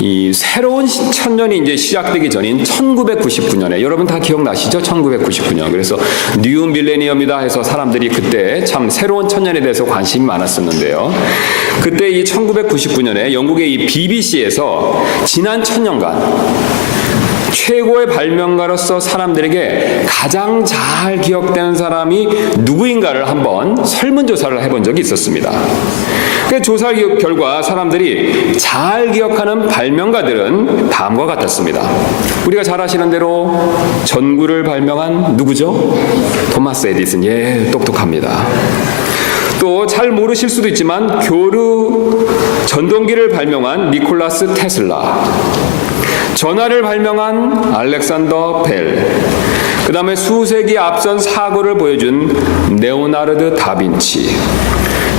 이 새로운 천년이 이제 시작되기 전인 1999년에 여러분 다 기억나시죠? 1999년. 그래서 뉴 밀레니엄이다 해서 사람들이 그때 참 새로운 천년에 대해서 관심이 많았었는데요. 그때 이 1999년에 영국의 이 BBC에서 지난 천년간 최고의 발명가로서 사람들에게 가장 잘 기억되는 사람이 누구인가를 한번 설문조사를 해본 적이 있었습니다. 그 조사 결과 사람들이 잘 기억하는 발명가들은 다음과 같았습니다. 우리가 잘 아시는 대로 전구를 발명한 누구죠? 토마스 에디슨. 예, 똑똑합니다. 또 잘 모르실 수도 있지만 교류 전동기를 발명한 니콜라스 테슬라, 전화를 발명한 알렉산더 벨, 그 다음에 수세기 앞선 사고를 보여준 레오나르드 다빈치,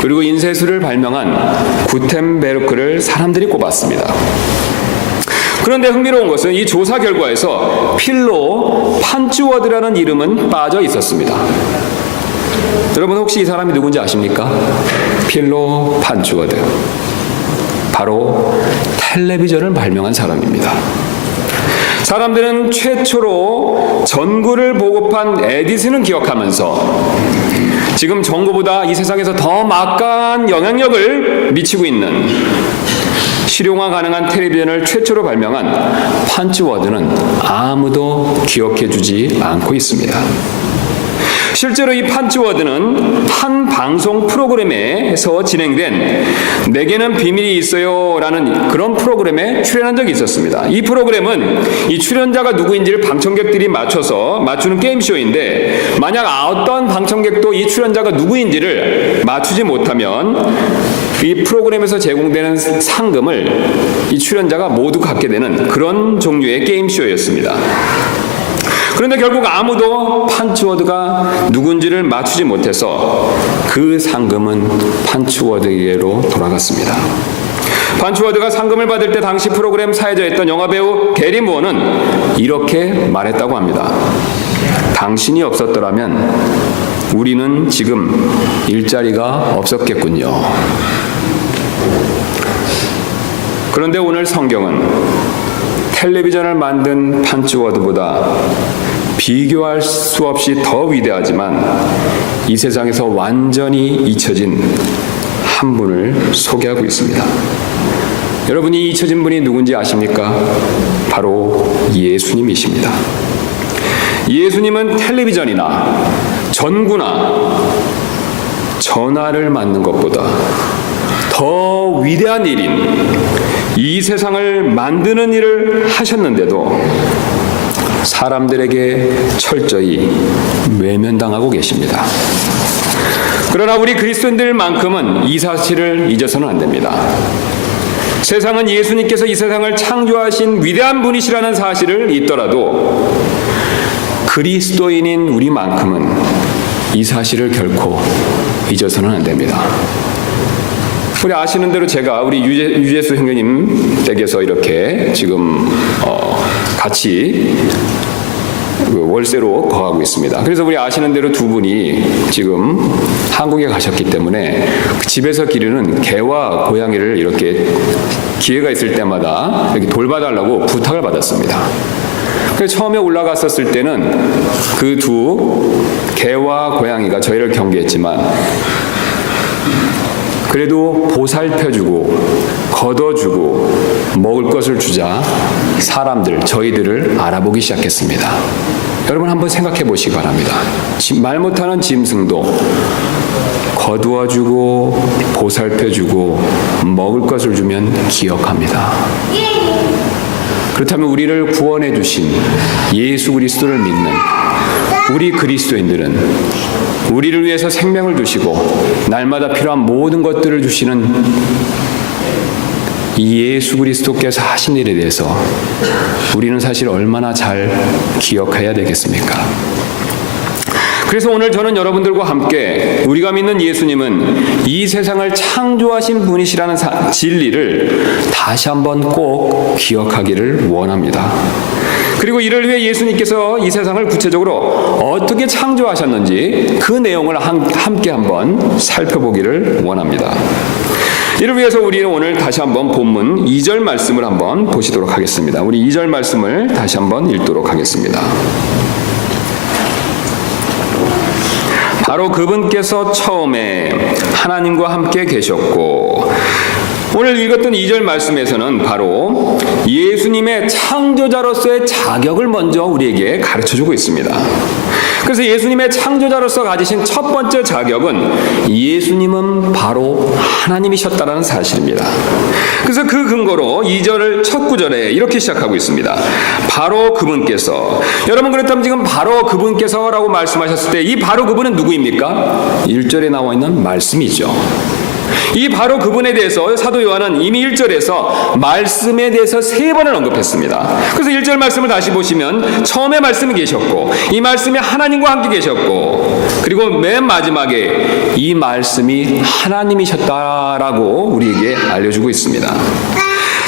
그리고 인쇄술을 발명한 구텐베르크를 사람들이 꼽았습니다. 그런데 흥미로운 것은 이 조사 결과에서 필로 판츠워드라는 이름은 빠져 있었습니다. 여러분 혹시 이 사람이 누군지 아십니까? 필로 판츠워드. 바로 텔레비전을 발명한 사람입니다. 사람들은 최초로 전구를 보급한 에디슨을 기억하면서 지금 전구보다 이 세상에서 더 막강한 영향력을 미치고 있는 실용화 가능한 텔레비전을 최초로 발명한 판츠워드는 아무도 기억해주지 않고 있습니다. 실제로 이 판츠워드는 한 방송 프로그램에서 진행된 내게는 비밀이 있어요 라는 그런 프로그램에 출연한 적이 있었습니다. 이 프로그램은 이 출연자가 누구인지를 방청객들이 맞춰서 맞추는 게임쇼인데, 만약 어떤 방청객도 이 출연자가 누구인지를 맞추지 못하면 이 프로그램에서 제공되는 상금을 이 출연자가 모두 갖게 되는 그런 종류의 게임쇼였습니다. 그런데 결국 아무도 판츠워드가 누군지를 맞추지 못해서 그 상금은 판츠워드에게로 돌아갔습니다. 판츠워드가 상금을 받을 때 당시 프로그램 사회자였던 영화배우 게리 무어는 이렇게 말했다고 합니다. 당신이 없었더라면 우리는 지금 일자리가 없었겠군요. 그런데 오늘 성경은 텔레비전을 만든 판츠워드보다 비교할 수 없이 더 위대하지만 이 세상에서 완전히 잊혀진 한 분을 소개하고 있습니다. 여러분이 잊혀진 분이 누군지 아십니까? 바로 예수님이십니다. 예수님은 텔레비전이나 전구나 전화를 만든 것보다 더 위대한 일인 이 세상을 만드는 일을 하셨는데도 사람들에게 철저히 외면당하고 계십니다. 그러나 우리 그리스도인들만큼은 이 사실을 잊어서는 안 됩니다. 세상은 예수님께서 이 세상을 창조하신 위대한 분이시라는 사실을 잊더라도 그리스도인인 우리만큼은 이 사실을 결코 잊어서는 안 됩니다. 우리 아시는 대로 제가 우리 유재수 형제님 댁에서 이렇게 지금 같이 월세로 거하고 있습니다. 그래서 우리 아시는 대로 두 분이 지금 한국에 가셨기 때문에 집에서 기르는 개와 고양이를 이렇게 기회가 있을 때마다 이렇게 돌봐달라고 부탁을 받았습니다. 그래서 처음에 올라갔었을 때는 그 두 개와 고양이가 저희를 경계했지만 그래도 보살펴주고 걷어주고 먹을 것을 주자 사람들, 저희들을 알아보기 시작했습니다. 여러분 한번 생각해 보시기 바랍니다. 말 못하는 짐승도 거두어주고 보살펴주고 먹을 것을 주면 기억합니다. 그렇다면 우리를 구원해 주신 예수 그리스도를 믿는 우리 그리스도인들은 우리를 위해서 생명을 주시고 날마다 필요한 모든 것들을 주시는 이 예수 그리스도께서 하신 일에 대해서 우리는 사실 얼마나 잘 기억해야 되겠습니까? 그래서 오늘 저는 여러분들과 함께 우리가 믿는 예수님은 이 세상을 창조하신 분이시라는 진리를 다시 한번 꼭 기억하기를 원합니다. 그리고 이를 위해 예수님께서 이 세상을 구체적으로 어떻게 창조하셨는지 그 내용을 함께 한번 살펴보기를 원합니다. 이를 위해서 우리는 오늘 다시 한번 본문 2절 말씀을 한번 보시도록 하겠습니다. 우리 2절 말씀을 다시 한번 읽도록 하겠습니다. 바로 그분께서 처음에 하나님과 함께 계셨고, 오늘 읽었던 2절 말씀에서는 바로 예수님의 창조자로서의 자격을 먼저 우리에게 가르쳐주고 있습니다. 그래서 예수님의 창조자로서 가지신 첫 번째 자격은 예수님은 바로 하나님이셨다는 사실입니다. 그래서 그 근거로 2절을 첫 구절에 이렇게 시작하고 있습니다. 바로 그분께서. 여러분, 그렇다면 지금 바로 그분께서라고 말씀하셨을 때 이 바로 그분은 누구입니까? 1절에 나와 있는 말씀이죠. 이 바로 그분에 대해서 사도 요한은 이미 1절에서 말씀에 대해서 3번을 언급했습니다. 그래서 1절 말씀을 다시 보시면 처음에 말씀이 계셨고, 이 말씀이 하나님과 함께 계셨고, 그리고 맨 마지막에 이 말씀이 하나님이셨다라고 우리에게 알려주고 있습니다.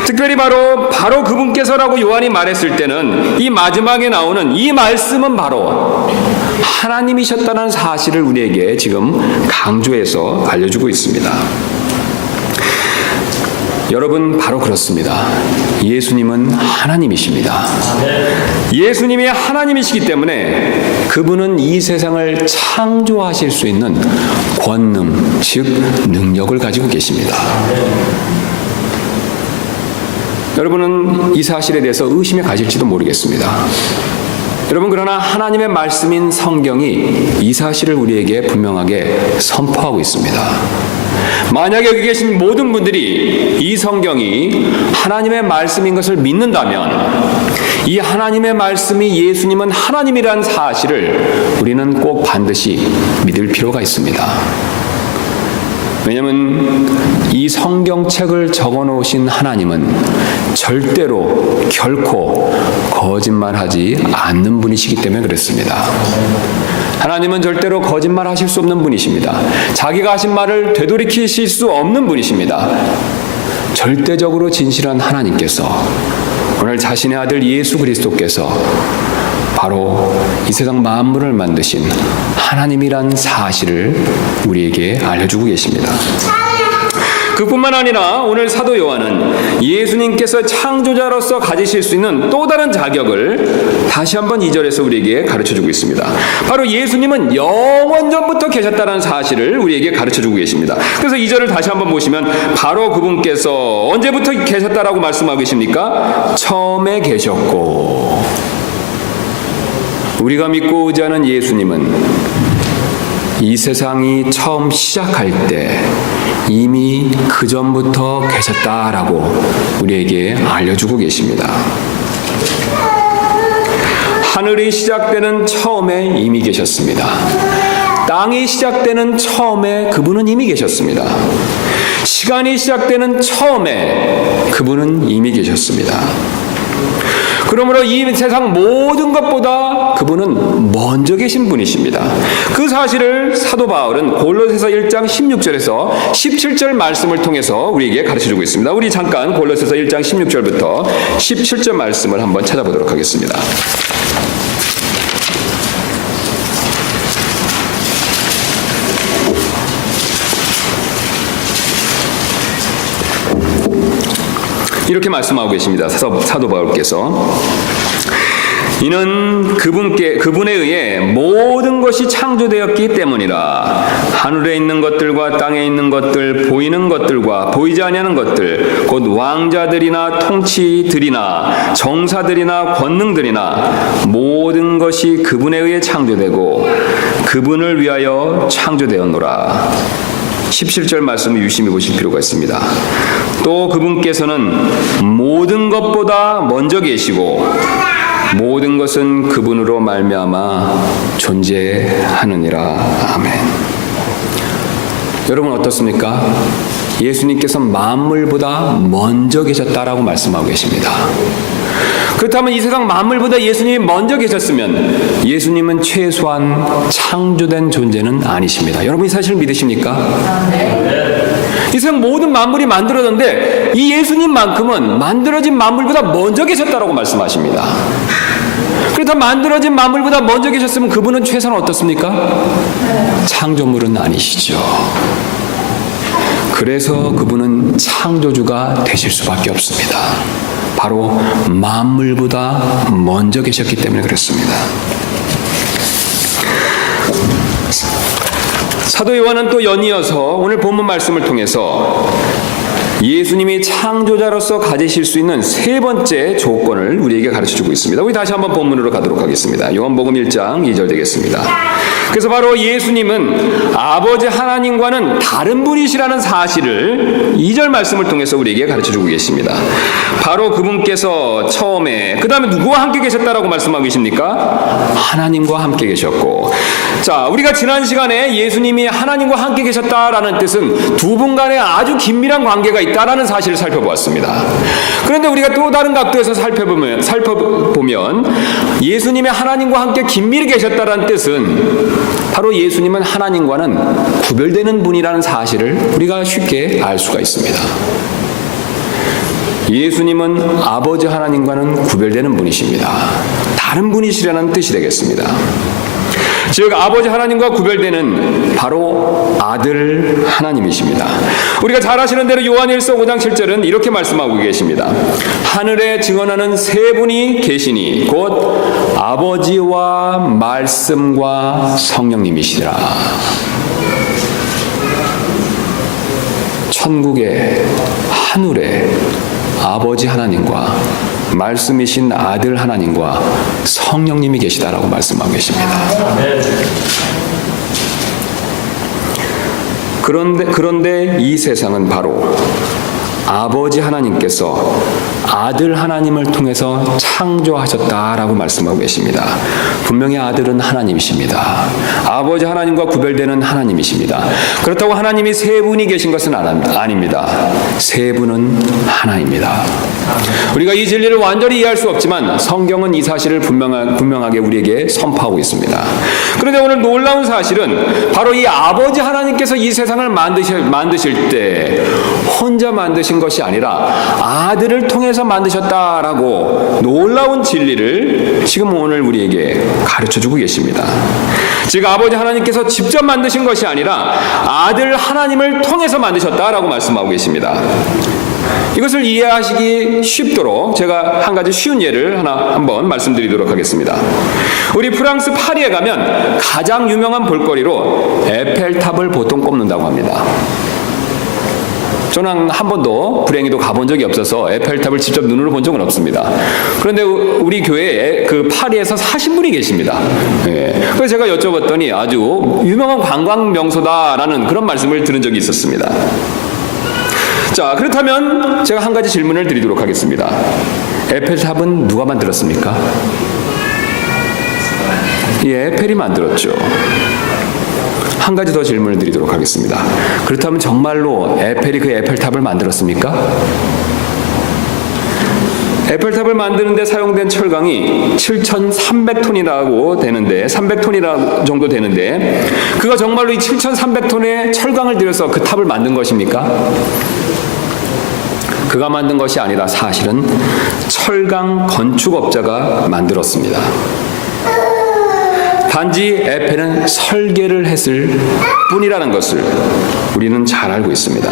특별히 바로 그분께서라고 요한이 말했을 때는 이 마지막에 나오는 이 말씀은 바로 하나님이셨다는 사실을 우리에게 지금 강조해서 알려주고 있습니다. 여러분, 바로 그렇습니다. 예수님은 하나님이십니다. 예수님이 하나님이시기 때문에 그분은 이 세상을 창조하실 수 있는 권능, 즉 능력을 가지고 계십니다. 여러분은 이 사실에 대해서 의심에 가질지도 모르겠습니다. 여러분, 그러나 하나님의 말씀인 성경이 이 사실을 우리에게 분명하게 선포하고 있습니다. 만약에 여기 계신 모든 분들이 이 성경이 하나님의 말씀인 것을 믿는다면 이 하나님의 말씀이 예수님은 하나님이라는 사실을 우리는 꼭 반드시 믿을 필요가 있습니다. 왜냐하면 이 성경책을 적어놓으신 하나님은 절대로 결코 거짓말하지 않는 분이시기 때문에 그렇습니다. 하나님은 절대로 거짓말하실 수 없는 분이십니다. 자기가 하신 말을 되돌이키실 수 없는 분이십니다. 절대적으로 진실한 하나님께서 오늘 자신의 아들 예수 그리스도께서 바로 이 세상 만물을 만드신 하나님이란 사실을 우리에게 알려주고 계십니다. 그뿐만 아니라 오늘 사도 요한은 예수님께서 창조자로서 가지실 수 있는 또 다른 자격을 다시 한번 2절에서 우리에게 가르쳐주고 있습니다. 바로 예수님은 영원전부터 계셨다는 사실을 우리에게 가르쳐주고 계십니다. 그래서 2절을 다시 한번 보시면 바로 그분께서 언제부터 계셨다라고 말씀하고 계십니까? 처음에 계셨고. 우리가 믿고 의지하는 예수님은 이 세상이 처음 시작할 때 이미 그 전부터 계셨다라고 우리에게 알려주고 계십니다. 하늘이 시작되는 처음에 이미 계셨습니다. 땅이 시작되는 처음에 그분은 이미 계셨습니다. 시간이 시작되는 처음에 그분은 이미 계셨습니다. 그러므로 이 세상 모든 것보다 그분은 먼저 계신 분이십니다. 그 사실을 사도 바울은 골로새서 1장 16절에서 17절 말씀을 통해서 우리에게 가르쳐주고 있습니다. 우리 잠깐 골로새서 1장 16절부터 17절 말씀을 한번 찾아보도록 하겠습니다. 이렇게 말씀하고 계십니다. 사도 바울께서 이는 그분에 의해 모든 것이 창조되었기 때문이라. 하늘에 있는 것들과 땅에 있는 것들, 보이는 것들과 보이지 아니하는 것들, 곧 왕자들이나 통치들이나 정사들이나 권능들이나 모든 것이 그분에 의해 창조되고 그분을 위하여 창조되었노라. 17절 말씀을 유심히 보실 필요가 있습니다. 또 그분께서는 모든 것보다 먼저 계시고 모든 것은 그분으로 말미암아 존재하느니라. 아멘. 여러분 어떻습니까? 예수님께서 만물보다 먼저 계셨다라고 말씀하고 계십니다. 그렇다면 이 세상 만물보다 예수님이 먼저 계셨으면 예수님은 최소한 창조된 존재는 아니십니다. 여러분 이 사실을 믿으십니까? 이 세상 모든 만물이 만들어졌는데 이 예수님만큼은 만들어진 만물보다 먼저 계셨다라고 말씀하십니다. 그렇다면 만들어진 만물보다 먼저 계셨으면 그분은 최소한 어떻습니까? 창조물은 아니시죠. 그래서 그분은 창조주가 되실 수밖에 없습니다. 바로 만물보다 먼저 계셨기 때문에 그렇습니다. 사도 요한은 또 연이어서 오늘 본문 말씀을 통해서 예수님이 창조자로서 가지실 수 있는 세 번째 조건을 우리에게 가르쳐주고 있습니다. 우리 다시 한번 본문으로 가도록 하겠습니다. 요한복음 1장 2절 되겠습니다. 그래서 바로 예수님은 아버지 하나님과는 다른 분이시라는 사실을 2절 말씀을 통해서 우리에게 가르쳐주고 계십니다. 바로 그분께서 처음에 그 다음에 누구와 함께 계셨다라고 말씀하고 계십니까? 하나님과 함께 계셨고, 자, 우리가 지난 시간에 예수님이 하나님과 함께 계셨다라는 뜻은 두 분 간에 아주 긴밀한 관계가 있다라는 사실을 살펴보았습니다. 그런데 우리가 또 다른 각도에서 살펴보면 예수님이 하나님과 함께 긴밀히 계셨다라는 뜻은 바로 예수님은 하나님과는 구별되는 분이라는 사실을 우리가 쉽게 알 수가 있습니다. 예수님은 아버지 하나님과는 구별되는 분이십니다. 다른 분이시라는 뜻이 되겠습니다. 즉 아버지 하나님과 구별되는 바로 아들 하나님이십니다. 우리가 잘 아시는 대로 요한일서 5장 7절은 이렇게 말씀하고 계십니다. 하늘에 증언하는 세 분이 계시니 곧 아버지와 말씀과 성령님이시라. 천국에 하늘에 아버지 하나님과 말씀이신 아들 하나님과 성령님이 계시다라고 말씀하고 계십니다. 그런데 이 세상은 바로 아버지 하나님께서 아들 하나님을 통해서 창조하셨다라고 말씀하고 계십니다. 분명히 아들은 하나님이십니다. 아버지 하나님과 구별되는 하나님이십니다. 그렇다고 하나님이 세 분이 계신 것은 아닙니다. 세 분은 하나입니다. 우리가 이 진리를 완전히 이해할 수 없지만 성경은 이 사실을 분명하게 우리에게 선포하고 있습니다. 그런데 오늘 놀라운 사실은 바로 이 아버지 하나님께서 이 세상을 만드실 때 혼자 만드신 것이 아니라 아들을 통해서 만드셨다라고 놀라운 진리를 지금 오늘 우리에게 가르쳐주고 계십니다. 즉 아버지 하나님께서 직접 만드신 것이 아니라 아들 하나님을 통해서 만드셨다라고 말씀하고 계십니다. 이것을 이해하시기 쉽도록 제가 한 가지 쉬운 예를 한번 말씀드리도록 하겠습니다. 우리 프랑스 파리에 가면 가장 유명한 볼거리로 에펠탑을 보통 꼽는다고 합니다. 저는 한 번도 불행히도 가본 적이 없어서 에펠탑을 직접 눈으로 본 적은 없습니다. 그런데 우리 교회에 그 파리에서 사신 분이 계십니다. 그래서 제가 여쭤봤더니 아주 유명한 관광 명소다라는 그런 말씀을 들은 적이 있었습니다. 자, 그렇다면 제가 한 가지 질문을 드리도록 하겠습니다. 에펠탑은 누가 만들었습니까? 에펠이 만들었죠. 한 가지 더 질문을 드리도록 하겠습니다. 그렇다면 정말로 에펠이 그 에펠탑을 만들었습니까? 에펠탑을 만드는 데 사용된 철강이 7,300톤이라고 되는데 300톤이라 정도 되는데 그가 정말로 이 7,300톤의 철강을 들여서 그 탑을 만든 것입니까? 그가 만든 것이 아니라 사실은 철강 건축업자가 만들었습니다. 단지 에펠은 설계를 했을 뿐이라는 것을 우리는 잘 알고 있습니다.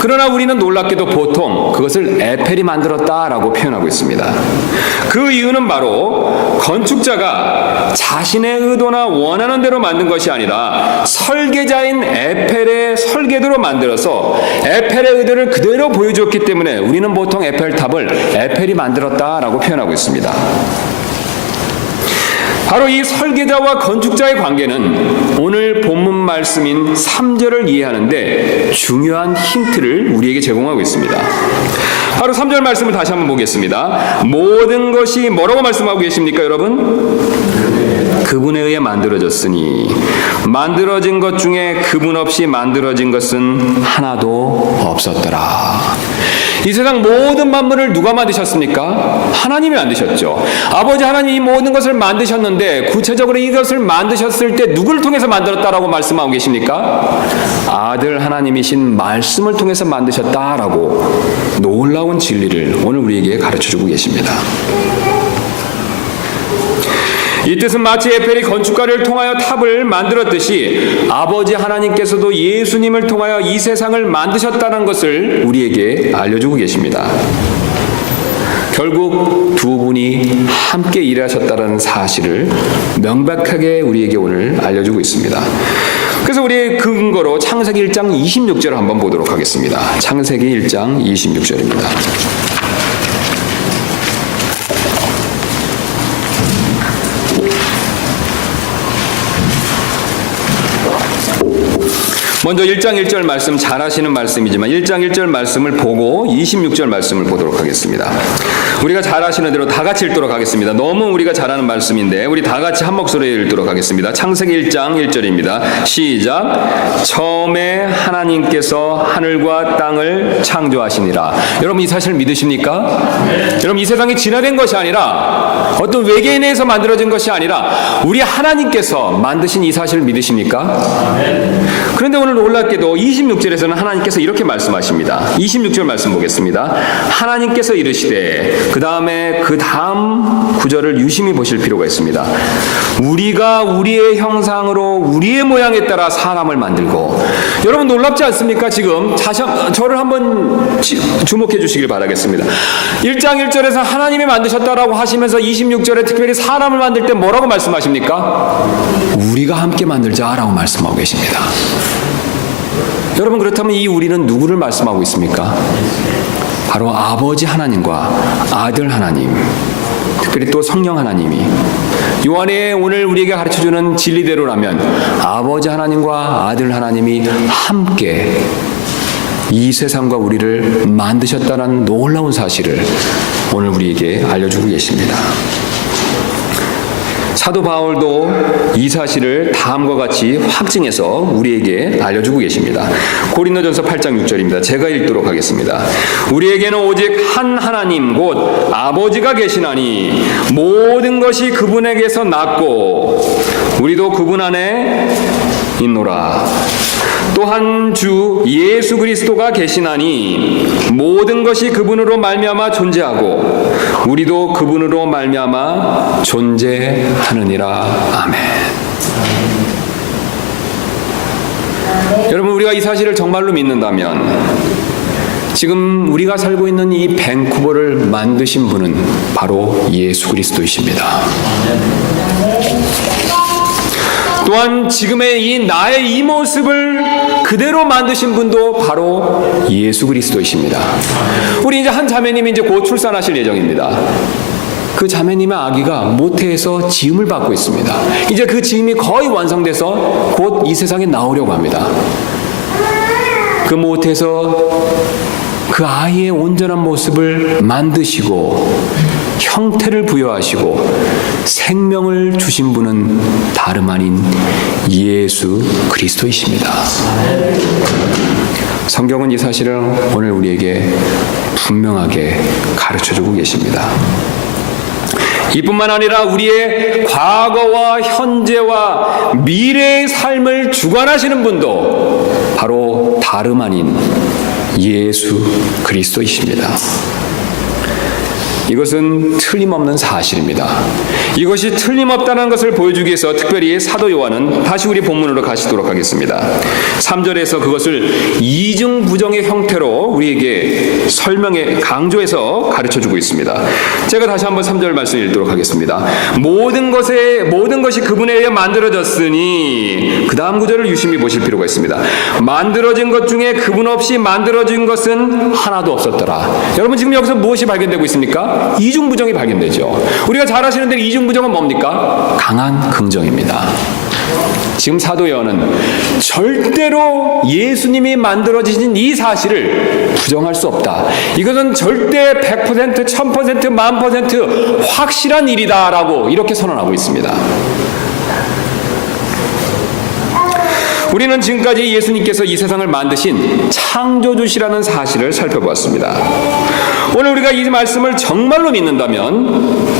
그러나 우리는 놀랍게도 보통 그것을 에펠이 만들었다라고 표현하고 있습니다. 그 이유는 바로 건축자가 자신의 의도나 원하는 대로 만든 것이 아니라 설계자인 에펠의 설계대로 만들어서 에펠의 의도를 그대로 보여주었기 때문에 우리는 보통 에펠탑을 에펠이 만들었다라고 표현하고 있습니다. 바로 이 설계자와 건축자의 관계는 오늘 본문 말씀인 3절을 이해하는데 중요한 힌트를 우리에게 제공하고 있습니다. 바로 3절 말씀을 다시 한번 보겠습니다. 모든 것이 뭐라고 말씀하고 계십니까, 여러분? 그분에 의해 만들어졌으니 만들어진 것 중에 그분 없이 만들어진 것은 하나도 없었더라. 이 세상 모든 만물을 누가 만드셨습니까? 하나님이 만드셨죠. 아버지 하나님이 모든 것을 만드셨는데 구체적으로 이것을 만드셨을 때 누구를 통해서 만들었다라고 말씀하고 계십니까? 아들 하나님이신 말씀을 통해서 만드셨다라고 놀라운 진리를 오늘 우리에게 가르쳐주고 계십니다. 이 뜻은 마치 에펠이 건축가를 통하여 탑을 만들었듯이 아버지 하나님께서도 예수님을 통하여 이 세상을 만드셨다는 것을 우리에게 알려주고 계십니다. 결국 두 분이 함께 일하셨다는 사실을 명백하게 우리에게 오늘 알려주고 있습니다. 그래서 우리의 근거로 창세기 1장 26절을 한번 보도록 하겠습니다. 창세기 1장 26절입니다. 먼저 1장 1절 말씀 잘 아시는 말씀이지만 1장 1절 말씀을 보고 26절 말씀을 보도록 하겠습니다. 우리가 잘 아시는 대로 다 같이 읽도록 하겠습니다. 너무 우리가 잘 아는 말씀인데 우리 다 같이 한 목소리에 읽도록 하겠습니다. 창세기 1장 1절입니다. 시작. 처음에 하나님께서 하늘과 땅을 창조하시니라. 여러분 이 사실을 믿으십니까? 여러분 이 세상이 진화된 것이 아니라 어떤 외계인에 의해서 만들어진 것이 아니라 우리 하나님께서 만드신 이 사실을 믿으십니까? 그런데 오늘 놀랍게도 26절에서는 하나님께서 이렇게 말씀하십니다. 26절 말씀 보겠습니다. 하나님께서 이르시되, 그 다음 구절을 유심히 보실 필요가 있습니다. 우리가 우리의 형상으로 우리의 모양에 따라 사람을 만들고. 여러분 놀랍지 않습니까? 지금 저를 한번 주목해 주시길 바라겠습니다. 1장 1절에서 하나님이 만드셨다라고 하시면서 26절에 특별히 사람을 만들 때 뭐라고 말씀하십니까? 우리가 함께 만들자라고 말씀하고 계십니다. 여러분 그렇다면 이 우리는 누구를 말씀하고 있습니까? 바로 아버지 하나님과 아들 하나님, 특별히 또 성령 하나님이 요한의 오늘 우리에게 가르쳐주는 진리대로라면 아버지 하나님과 아들 하나님이 함께 이 세상과 우리를 만드셨다는 놀라운 사실을 오늘 우리에게 알려주고 계십니다. 사도 바울도 이 사실을 다음과 같이 확증해서 우리에게 알려주고 계십니다. 고린도전서 8장 6절입니다. 제가 읽도록 하겠습니다. 우리에게는 오직 한 하나님 곧 아버지가 계시나니 모든 것이 그분에게서 났고 우리도 그분 안에 있노라. 또한 주 예수 그리스도가 계시나니 모든 것이 그분으로 말미암아 존재하고 우리도 그분으로 말미암아 존재하느니라. 아멘. 여러분 우리가 이 사실을 정말로 믿는다면 지금 우리가 살고 있는 이 밴쿠버를 만드신 분은 바로 예수 그리스도이십니다. 또한 지금의 나의 이 모습을 그대로 만드신 분도 바로 예수 그리스도이십니다. 우리 이제 한 자매님이 이제 곧 출산하실 예정입니다. 그 자매님의 아기가 모태에서 지음을 받고 있습니다. 이제 그 지음이 거의 완성돼서 곧 이 세상에 나오려고 합니다. 그 모태에서 그 아이의 온전한 모습을 만드시고 형태를 부여하시고 생명을 주신 분은 다름 아닌 예수 그리스도이십니다. 성경은 이 사실을 오늘 우리에게 분명하게 가르쳐주고 계십니다. 이뿐만 아니라 우리의 과거와 현재와 미래의 삶을 주관하시는 분도 바로 다름 아닌 예수 그리스도이십니다. 이것은 틀림없는 사실입니다. 이것이 틀림없다는 것을 보여주기 위해서 특별히 사도 요한은 다시 우리 본문으로 가시도록 하겠습니다. 3절에서 그것을 이중부정의 형태로 우리에게 강조해서 가르쳐주고 있습니다. 제가 다시 한번 3절 말씀 읽도록 하겠습니다. 모든 것이 그분에 의해 만들어졌으니 그 다음 구절을 유심히 보실 필요가 있습니다. 만들어진 것 중에 그분 없이 만들어진 것은 하나도 없었더라. 여러분 지금 여기서 무엇이 발견되고 있습니까? 이중부정이 발견되죠. 우리가 잘 아시는 대로 이중부정은 뭡니까? 강한 긍정입니다. 지금 사도 요한은 절대로 예수님이 만들어지신 이 사실을 부정할 수 없다. 이것은 절대 100%, 1000%, 10,000% 확실한 일이다라고 이렇게 선언하고 있습니다. 우리는 지금까지 예수님께서 이 세상을 만드신 창조주시라는 사실을 살펴보았습니다. 오늘 우리가 이 말씀을 정말로 믿는다면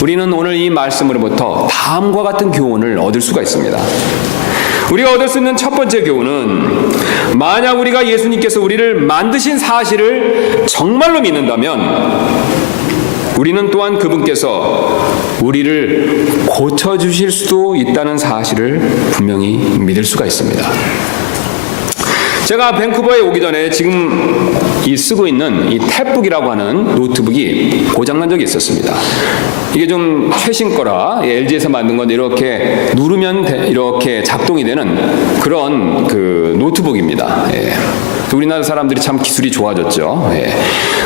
우리는 오늘 이 말씀으로부터 다음과 같은 교훈을 얻을 수가 있습니다. 우리가 얻을 수 있는 첫 번째 교훈은 만약 우리가 예수님께서 우리를 만드신 사실을 정말로 믿는다면 우리는 또한 그분께서 우리를 고쳐주실 수도 있다는 사실을 분명히 믿을 수가 있습니다. 제가 밴쿠버에 오기 전에 지금 쓰고 있는 이 탭북이라고 하는 노트북이 고장난 적이 있었습니다. 이게 좀 최신 거라 LG에서 만든 건데 이렇게 누르면 이렇게 작동이 되는 그런 그 노트북입니다. 예. 우리나라 사람들이 참 기술이 좋아졌죠. 예.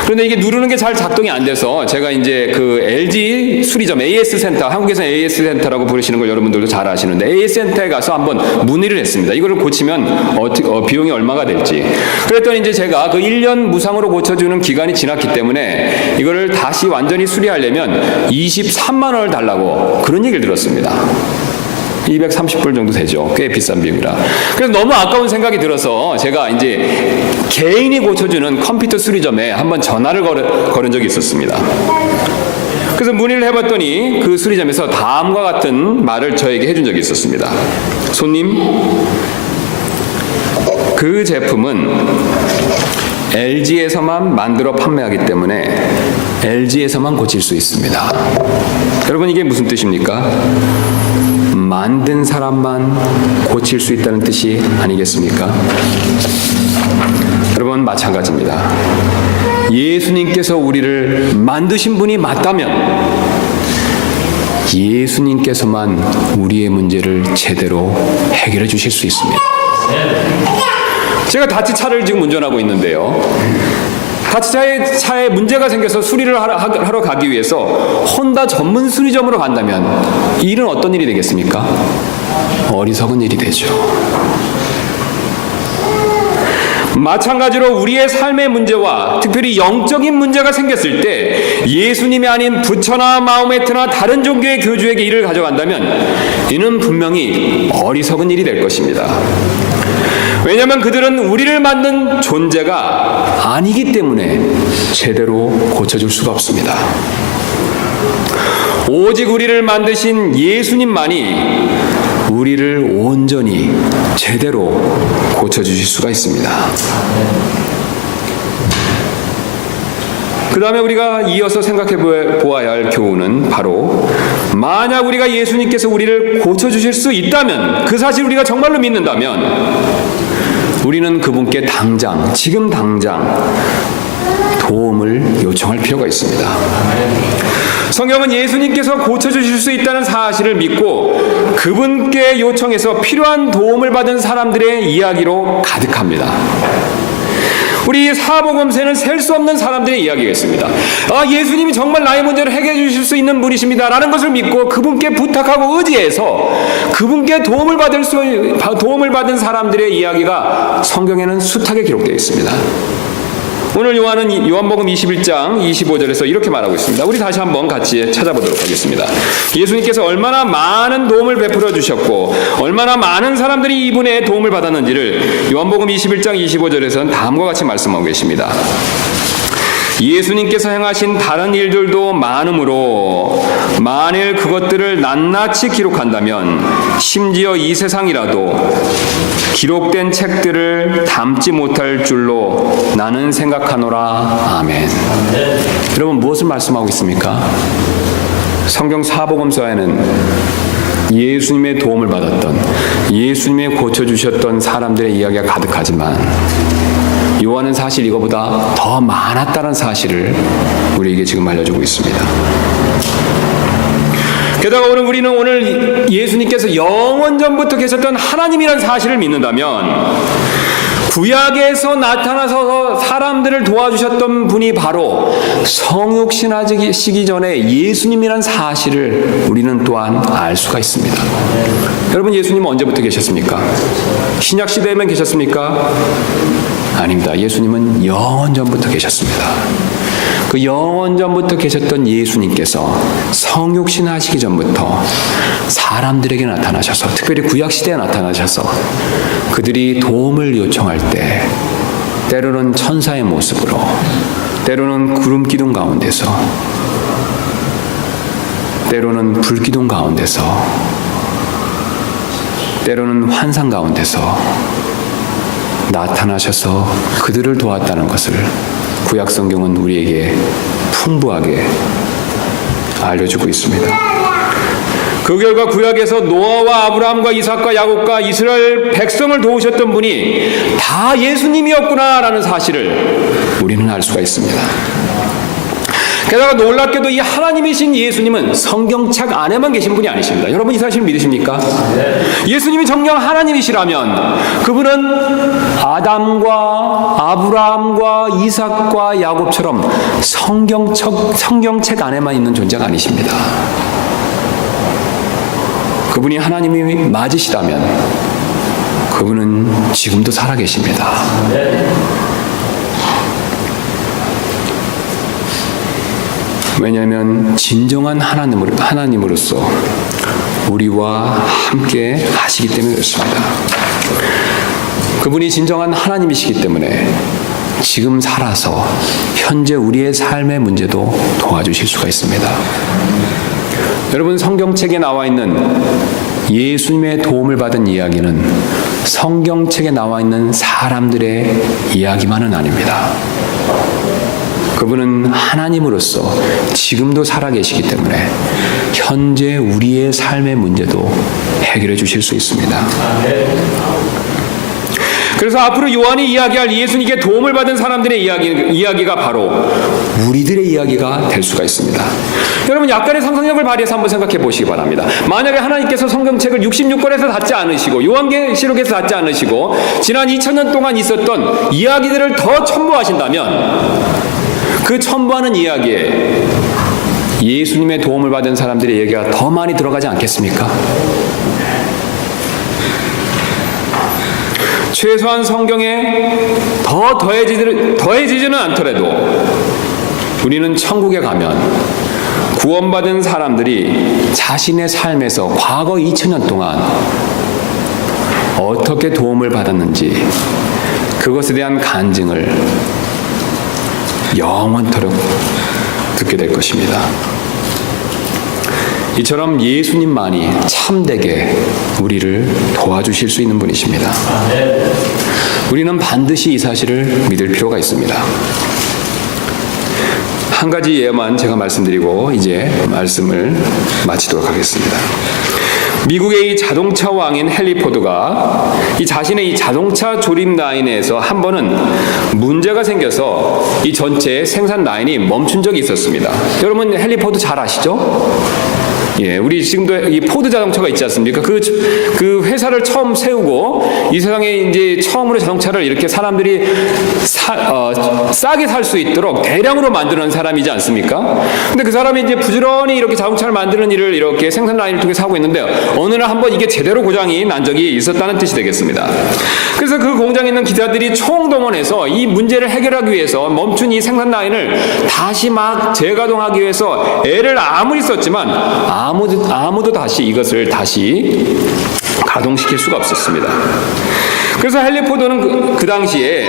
그런데 이게 누르는 게 잘 작동이 안 돼서 제가 이제 그 LG 수리점 AS 센터, 한국에서 AS 센터라고 부르시는 걸 여러분들도 잘 아시는데 AS 센터에 가서 한번 문의를 했습니다. 이거를 고치면 비용이 얼마가 될지. 그랬더니 이제 제가 그 1년 무상으로 고쳐주는 기간이 지났기 때문에 이거를 다시 완전히 수리하려면 23만 원을 달라고 그런 얘기를 들었습니다. 230불 정도 되죠. 꽤 비싼 비용이라. 그래서 너무 아까운 생각이 들어서 제가 이제 개인이 고쳐주는 컴퓨터 수리점에 한번 전화를 걸은 적이 있었습니다. 그래서 문의를 해봤더니 그 수리점에서 다음과 같은 말을 저에게 해준 적이 있었습니다. 손님, 그 제품은 LG에서만 만들어 판매하기 때문에 LG에서만 고칠 수 있습니다. 여러분, 이게 무슨 뜻입니까? 만든 사람만 고칠 수 있다는 뜻이 아니겠습니까? 여러분, 마찬가지입니다. 예수님께서 우리를 만드신 분이 맞다면 예수님께서만 우리의 문제를 제대로 해결해 주실 수 있습니다. 제가 다치차를 지금 운전하고 있는데요. 다치차에 문제가 생겨서 수리를 하러 가기 위해서 혼다 전문 수리점으로 간다면 이 일은 어떤 일이 되겠습니까? 어리석은 일이 되죠. 마찬가지로 우리의 삶의 문제와 특별히 영적인 문제가 생겼을 때 예수님이 아닌 부처나 마호메트나 다른 종교의 교주에게 이를 가져간다면 이는 분명히 어리석은 일이 될 것입니다. 왜냐하면 그들은 우리를 만든 존재가 아니기 때문에 제대로 고쳐줄 수가 없습니다. 오직 우리를 만드신 예수님만이 우리를 온전히 제대로 고쳐주실 수가 있습니다. 그 다음에 우리가 이어서 생각해 보아야 할 교훈은 바로 만약 우리가 예수님께서 우리를 고쳐주실 수 있다면, 그 사실 우리가 정말로 믿는다면 우리는 그분께 지금 당장 도움을 요청할 필요가 있습니다. 성경은 예수님께서 고쳐주실 수 있다는 사실을 믿고 그분께 요청해서 필요한 도움을 받은 사람들의 이야기로 가득합니다. 우리 사복음서에는 셀 수 없는 사람들의 이야기가 있습니다. 예수님이 정말 나의 문제를 해결해 주실 수 있는 분이십니다 라는 것을 믿고 그분께 부탁하고 의지해서 그분께 도움을 받은 사람들의 이야기가 성경에는 숱하게 기록되어 있습니다. 오늘 요한복음 21장 25절에서 이렇게 말하고 있습니다. 우리 다시 한번 같이 찾아보도록 하겠습니다. 예수님께서 얼마나 많은 도움을 베풀어 주셨고 얼마나 많은 사람들이 이분의 도움을 받았는지를 요한복음 21장 25절에서는 다음과 같이 말씀하고 계십니다. 예수님께서 행하신 다른 일들도 많으므로 만일 그것들을 낱낱이 기록한다면 심지어 이 세상이라도 기록된 책들을 담지 못할 줄로 나는 생각하노라. 아멘. 여러분, 무엇을 말씀하고 있습니까? 성경 사복음서에는 예수님의 도움을 받았던, 예수님의 고쳐주셨던 사람들의 이야기가 가득하지만 요한은 사실 이거보다 더 많았다는 사실을 우리에게 지금 알려주고 있습니다. 게다가 우리는 오늘 예수님께서 영원전부터 계셨던 하나님이라는 사실을 믿는다면 구약에서 나타나서 사람들을 도와주셨던 분이 바로 성육신하시기 전에 예수님이라는 사실을 우리는 또한 알 수가 있습니다. 여러분, 예수님은 언제부터 계셨습니까? 신약시대에만 계셨습니까? 아닙니다. 예수님은 영원전부터 계셨습니다. 그 영원전부터 계셨던 예수님께서 성육신 하시기 전부터 사람들에게 나타나셔서, 특별히 구약시대에 나타나셔서 그들이 도움을 요청할 때 때로는 천사의 모습으로, 때로는 구름기둥 가운데서, 때로는 불기둥 가운데서, 때로는 환상 가운데서 나타나셔서 그들을 도왔다는 것을 구약 성경은 우리에게 풍부하게 알려주고 있습니다. 그 결과 구약에서 노아와 아브라함과 이삭과 야곱과 이스라엘 백성을 도우셨던 분이 다 예수님이었구나라는 사실을 우리는 알 수가 있습니다. 게다가 놀랍게도 이 하나님이신 예수님은 성경책 안에만 계신 분이 아니십니다. 여러분 이 사실 믿으십니까? 예수님이 정녕 하나님이시라면 그분은 아담과 아브라함과 이삭과 야곱처럼 성경책 안에만 있는 존재가 아니십니다. 그분이 하나님이 맞으시다면 그분은 지금도 살아계십니다. 왜냐하면 진정한 하나님으로서 우리와 함께 하시기 때문에 그렇습니다. 그분이 진정한 하나님이시기 때문에 지금 살아서 현재 우리의 삶의 문제도 도와주실 수가 있습니다. 여러분 성경책에 나와 있는 예수님의 도움을 받은 이야기는 성경책에 나와 있는 사람들의 이야기만은 아닙니다. 그분은 하나님으로서 지금도 살아계시기 때문에 현재 우리의 삶의 문제도 해결해 주실 수 있습니다. 그래서 앞으로 요한이 이야기할 예수님께 도움을 받은 사람들의 이야기가 바로 우리들의 이야기가 될 수가 있습니다. 여러분 약간의 상상력을 발휘해서 한번 생각해 보시기 바랍니다. 만약에 하나님께서 성경책을 66권에서 닫지 않으시고 요한계시록에서 닫지 않으시고 지난 2000년 동안 있었던 이야기들을 더 첨부하신다면 그 첨부하는 이야기에 예수님의 도움을 받은 사람들의 얘기가 더 많이 들어가지 않겠습니까? 최소한 성경에 더 더해지지는 않더라도 우리는 천국에 가면 구원받은 사람들이 자신의 삶에서 과거 2000년 동안 어떻게 도움을 받았는지 그것에 대한 간증을 영원토록 듣게 될 것입니다. 이처럼 예수님만이 참되게 우리를 도와주실 수 있는 분이십니다. 우리는 반드시 이 사실을 믿을 필요가 있습니다. 한 가지 예만 제가 말씀드리고 이제 말씀을 마치도록 하겠습니다. 미국의 이 자동차 왕인 헨리 포드가 이 자신의 이 자동차 조립 라인에서 한 번은 문제가 생겨서 이 전체 생산 라인이 멈춘 적이 있었습니다. 여러분 헨리 포드 잘 아시죠? 예, 우리 지금도 이 포드 자동차가 있지 않습니까? 그 회사를 처음 세우고 이 세상에 이제 처음으로 자동차를 이렇게 사람들이 싸게 살 수 있도록 대량으로 만드는 사람이지 않습니까? 근데 그 사람이 이제 부지런히 이렇게 자동차를 만드는 일을 이렇게 생산 라인을 통해서 하고 있는데 어느 날 한번 이게 제대로 고장이 난 적이 있었다는 뜻이 되겠습니다. 그래서 그 공장에 있는 기사들이 총동원해서 이 문제를 해결하기 위해서 멈춘 이 생산 라인을 다시 막 재가동하기 위해서 애를 아무리 썼지만 아무도 다시 이것을 다시 가동시킬 수가 없었습니다. 그래서 헨리 포드는 그 당시에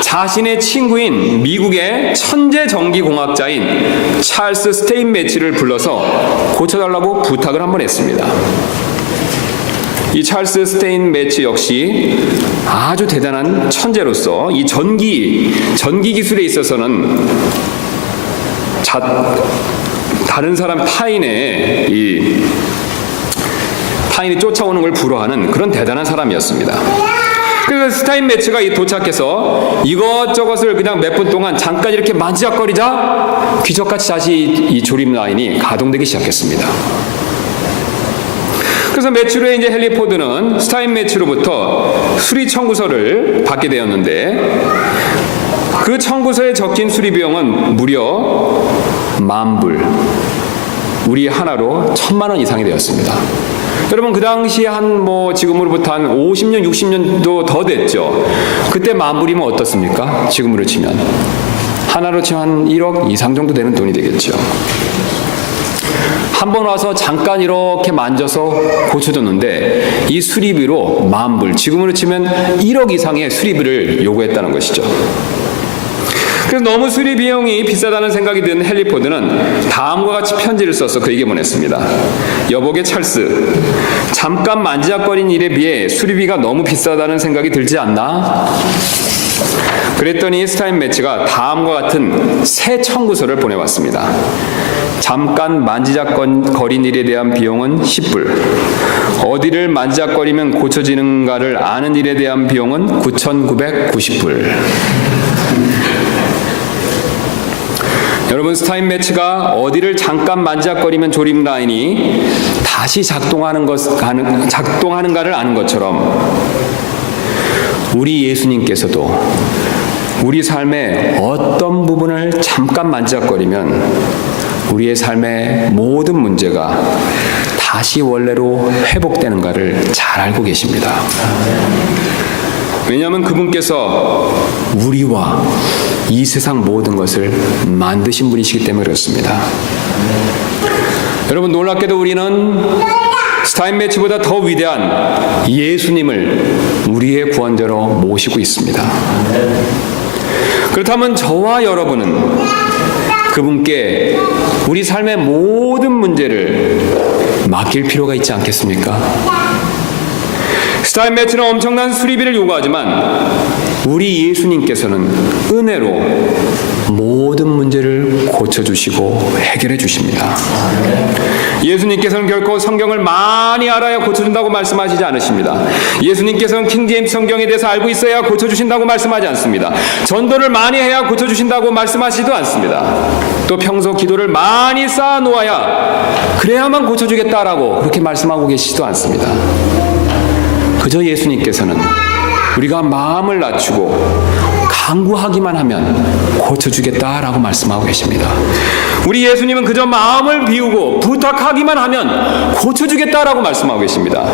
자신의 친구인 미국의 천재 전기공학자인 찰스 스테인메츠를 불러서 고쳐달라고 부탁을 한번 했습니다. 이 찰스 스테인메츠 역시 아주 대단한 천재로서 이 전기 기술에 있어서는 다른 사람 타인이 쫓아오는 걸 불허하는 그런 대단한 사람이었습니다. 그래서 스타인메츠가 도착해서 이것저것을 그냥 몇 분 동안 잠깐 이렇게 만지작거리자 귀족같이 다시 이 조립 라인이 가동되기 시작했습니다. 그래서 며칠 후에 이제 헨리 포드는 스타인메츠로부터 수리 청구서를 받게 되었는데 그 청구서에 적힌 수리 비용은 무려 10,000불, 우리 하나로 1,000,000원 이상이 되었습니다. 여러분 그 당시에 지금으로부터 한 50년, 60년도 더 됐죠. 그때 10,000불이면 어떻습니까? 지금으로 치면 하나로 치면 한 1억 이상 정도 되는 돈이 되겠죠. 한 번 와서 잠깐 이렇게 만져서 고쳐줬는데 이 수리비로 10,000불, 지금으로 치면 1억 이상의 수리비를 요구했다는 것이죠. 그래서 너무 수리 비용이 비싸다는 생각이 든 헨리 포드는 다음과 같이 편지를 써서 그에게 보냈습니다. 여보게 찰스, 잠깐 만지작거린 일에 비해 수리비가 너무 비싸다는 생각이 들지 않나? 그랬더니 스타인메츠가 다음과 같은 새 청구서를 보내왔습니다. 잠깐 만지작거린 일에 대한 비용은 10불, 어디를 만지작거리면 고쳐지는가를 아는 일에 대한 비용은 9,990불. 여러분, 스타인매츠가 어디를 잠깐 만지작거리면 조립 라인이 다시 작동하는가를 아는 것처럼 우리 예수님께서도 우리 삶의 어떤 부분을 잠깐 만지작거리면 우리의 삶의 모든 문제가 다시 원래로 회복되는가를 잘 알고 계십니다. 왜냐하면 그분께서 우리와 이 세상 모든 것을 만드신 분이시기 때문에 그렇습니다. 여러분, 놀랍게도 우리는 스타인매츠보다 더 위대한 예수님을 우리의 구원자로 모시고 있습니다. 그렇다면 저와 여러분은 그분께 우리 삶의 모든 문제를 맡길 필요가 있지 않겠습니까? 스타인매츠는 엄청난 수리비를 요구하지만 우리 예수님께서는 은혜로 모든 문제를 고쳐주시고 해결해 주십니다. 예수님께서는 결코 성경을 많이 알아야 고쳐준다고 말씀하시지 않으십니다. 예수님께서는 킹제임스 성경에 대해서 알고 있어야 고쳐주신다고 말씀하지 않습니다. 전도를 많이 해야 고쳐주신다고 말씀하시지도 않습니다. 또 평소 기도를 많이 쌓아놓아야 그래야만 고쳐주겠다라고 그렇게 말씀하고 계시지도 않습니다. 그저 예수님께서는 우리가 마음을 낮추고 간구하기만 하면 고쳐주겠다라고 말씀하고 계십니다. 우리 예수님은 그저 마음을 비우고 부탁하기만 하면 고쳐주겠다라고 말씀하고 계십니다.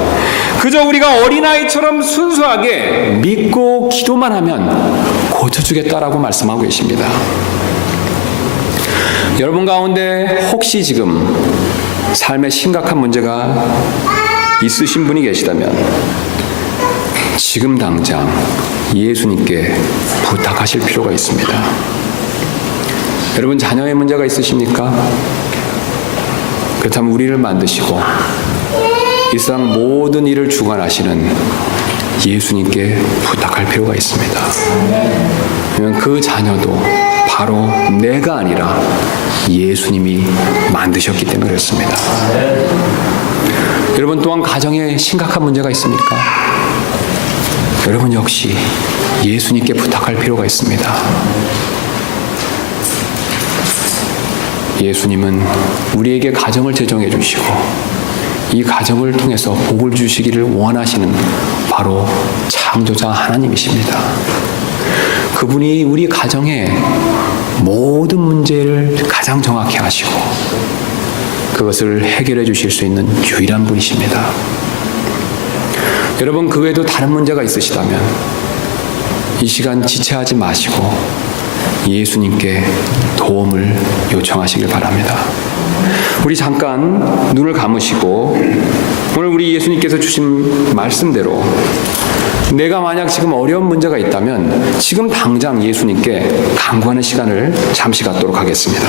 그저 우리가 어린아이처럼 순수하게 믿고 기도만 하면 고쳐주겠다라고 말씀하고 계십니다. 여러분 가운데 혹시 지금 삶에 심각한 문제가 있으신 분이 계시다면 지금 당장 예수님께 부탁하실 필요가 있습니다. 여러분, 자녀의 문제가 있으십니까? 그렇다면 우리를 만드시고 이 세상 모든 일을 주관하시는 예수님께 부탁할 필요가 있습니다. 왜냐하면 그 자녀도 바로 내가 아니라 예수님이 만드셨기 때문에 그렇습니다. 여러분, 또한 가정에 심각한 문제가 있습니까? 여러분 역시 예수님께 부탁할 필요가 있습니다. 예수님은 우리에게 가정을 제정해 주시고 이 가정을 통해서 복을 주시기를 원하시는 바로 창조자 하나님이십니다. 그분이 우리 가정의 모든 문제를 가장 정확히 아시고 그것을 해결해 주실 수 있는 유일한 분이십니다. 여러분, 그 외에도 다른 문제가 있으시다면 이 시간 지체하지 마시고 예수님께 도움을 요청하시길 바랍니다. 우리 잠깐 눈을 감으시고 오늘 우리 예수님께서 주신 말씀대로 내가 만약 지금 어려운 문제가 있다면 지금 당장 예수님께 간구하는 시간을 잠시 갖도록 하겠습니다.